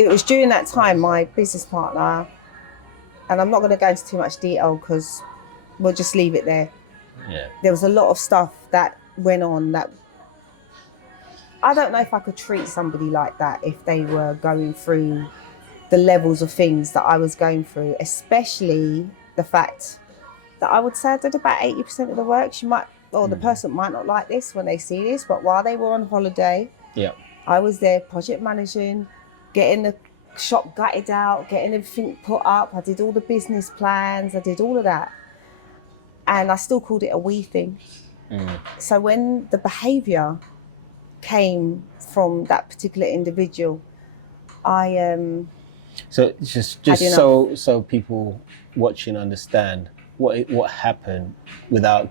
it was during that time my business partner, and I'm not going to go into too much detail because we'll just leave it there. Yeah. There was a lot of stuff that went on that I don't know if I could treat somebody like that if they were going through the levels of things that I was going through, especially the fact that I would say I did about 80% of the work. The person might not like this when they see this, but while they were on holiday, Yeah. I was there project managing, getting the shop gutted out, getting everything put up. I did all the business plans, I did all of that. And I still called it a we thing. So when the behaviour came from that particular individual, So just so people watching understand what happened without.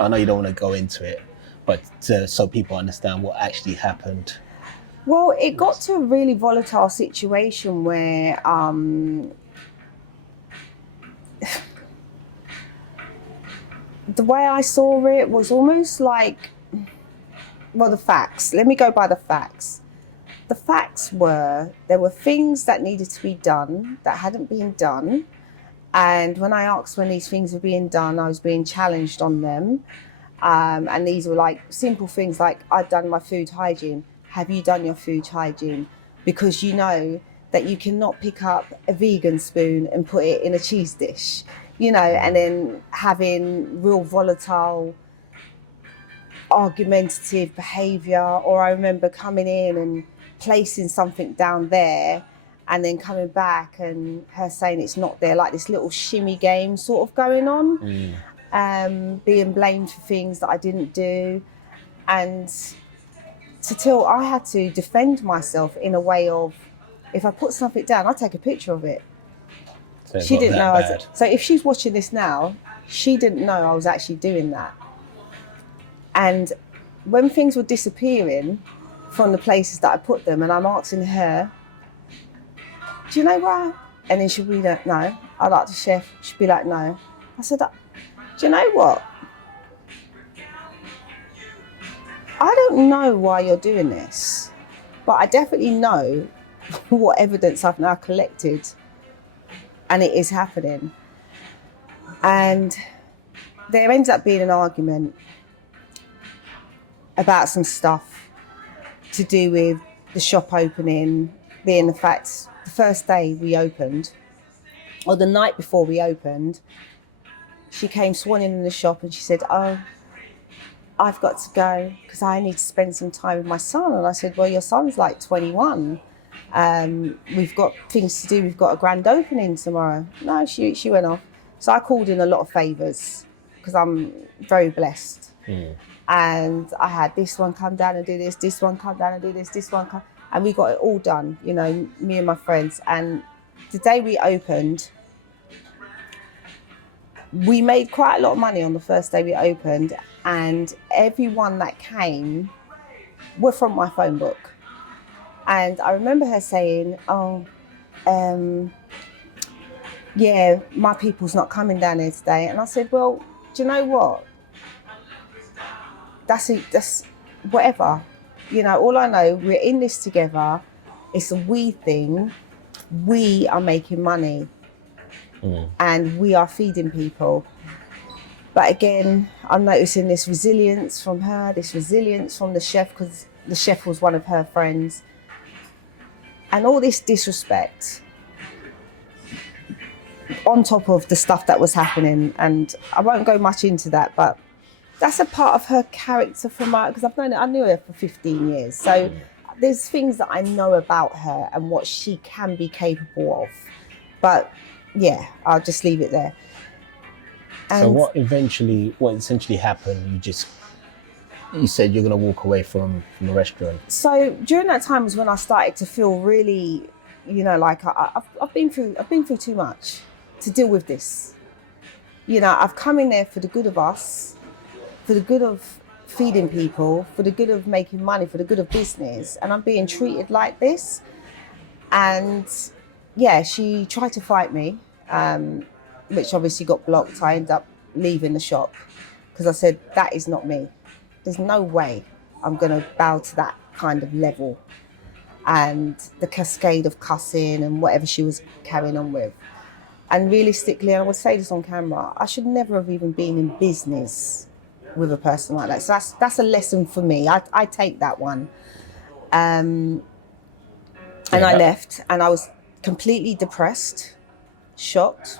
I know you don't want to go into it, but so people understand what actually happened. Well, it got to a really volatile situation where the way I saw it was almost like, well, the facts. Let me go by the facts. The facts were there were things that needed to be done that hadn't been done. And when I asked when these things were being done, I was being challenged on them. And these were like simple things like, I'd done my food hygiene. Have you done your food hygiene? Because you know that you cannot pick up a vegan spoon and put it in a cheese dish, and then having real volatile, argumentative behaviour. Or I remember coming in and placing something down there and then coming back and her saying it's not there, like this little shimmy game sort of going on, being blamed for things that I didn't do. And till I had to defend myself in a way of, if I put something down, I'll take a picture of it. So she didn't know. So if she's watching this now, she didn't know I was actually doing that. And when things were disappearing from the places that I put them, and I'm asking her, do you know why? And then she'll be like, no. I like the chef. She'll be like, no. I said, do you know what? I don't know why you're doing this, but I definitely know what evidence I've now collected, and it is happening. And there ends up being an argument about some stuff to do with the shop opening, being the fact the first day we opened, or the night before we opened, she came swanning in the shop and she said, oh, I've got to go because I need to spend some time with my son. And I said, well, your son's like 21. We've got things to do. We've got a grand opening tomorrow. No, she went off. So I called in a lot of favours because I'm very blessed. And I had this one come down and do this one come down and do this one come, and we got it all done, me and my friends. And the day we opened, we made quite a lot of money on the first day we opened, and everyone that came were from my phone book. And I remember her saying, yeah, my people's not coming down here today. And I said, well, do you know what? That's whatever. All I know, we're in this together. It's a we thing. We are making money. And we are feeding people. But again, I'm noticing this resilience from her, this resilience from the chef, because the chef was one of her friends. And all this disrespect on top of the stuff that was happening. And I won't go much into that, but that's a part of her character because I knew her for 15 years. So there's things that I know about her and what she can be capable of. But yeah, I'll just leave it there. And so what essentially happened? You said you're going to walk away from the restaurant. So during that time was when I started to feel really, like I've been through too much to deal with this. I've come in there for the good of us, for the good of feeding people, for the good of making money, for the good of business, and I'm being treated like this. And yeah, she tried to fight me, which obviously got blocked. I ended up leaving the shop because I said, that is not me. There's no way I'm going to bow to that kind of level. and the cascade of cussing and whatever she was carrying on with. And realistically, I would say this on camera, I should never have even been in business with a person like that. So that's a lesson for me. I take that one. And I left, and I was completely depressed, shocked,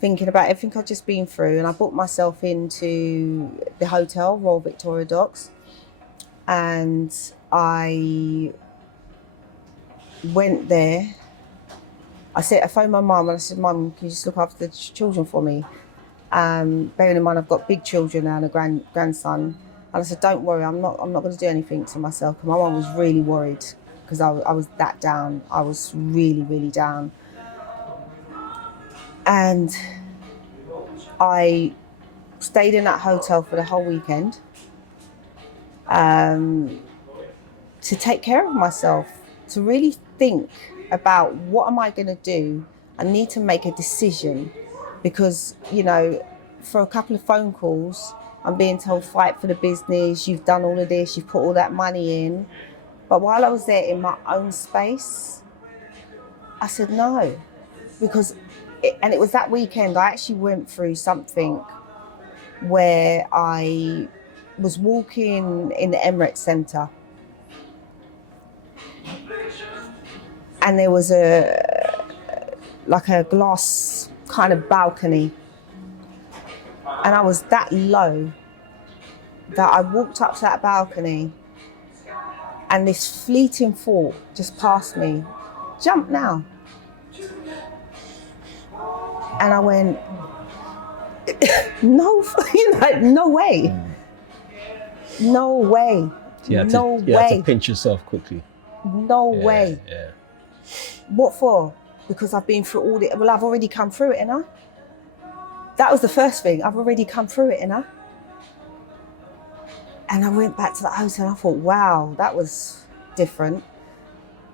thinking about everything I'd just been through. And I booked myself into the hotel, Royal Victoria Docks, and I went there. I phoned my mum and I said, "Mum, can you just look after the children for me?" Bearing in mind I've got big children now and a grandson. And I said, "Don't worry, I'm not going to do anything to myself." My mum was really worried because I was that down. I was really, really down. And I stayed in that hotel for the whole weekend to take care of myself, to really think about what am I going to do. I need to make a decision because, you know, for a couple of phone calls, I'm being told fight for the business, you've done all of this, you've put all that money in. But while I was there in my own space, I said no, because, it was that weekend I actually went through something where I was walking in the Emirates Centre, and there was a glass kind of balcony, and I was that low that I walked up to that balcony and this fleeting thought just passed me, "Jump now." And I went, no, no way. No way. You had to pinch yourself quickly. No way. Yeah. What for? Because I've been through all the, well, I've already come through it, innit? That was the first thing. I've already come through it, innit? And I went back to the hotel and I thought, wow, that was different.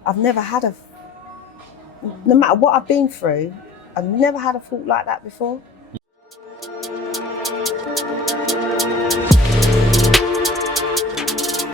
I've never had no matter what I've been through, I've never had a thought like that before.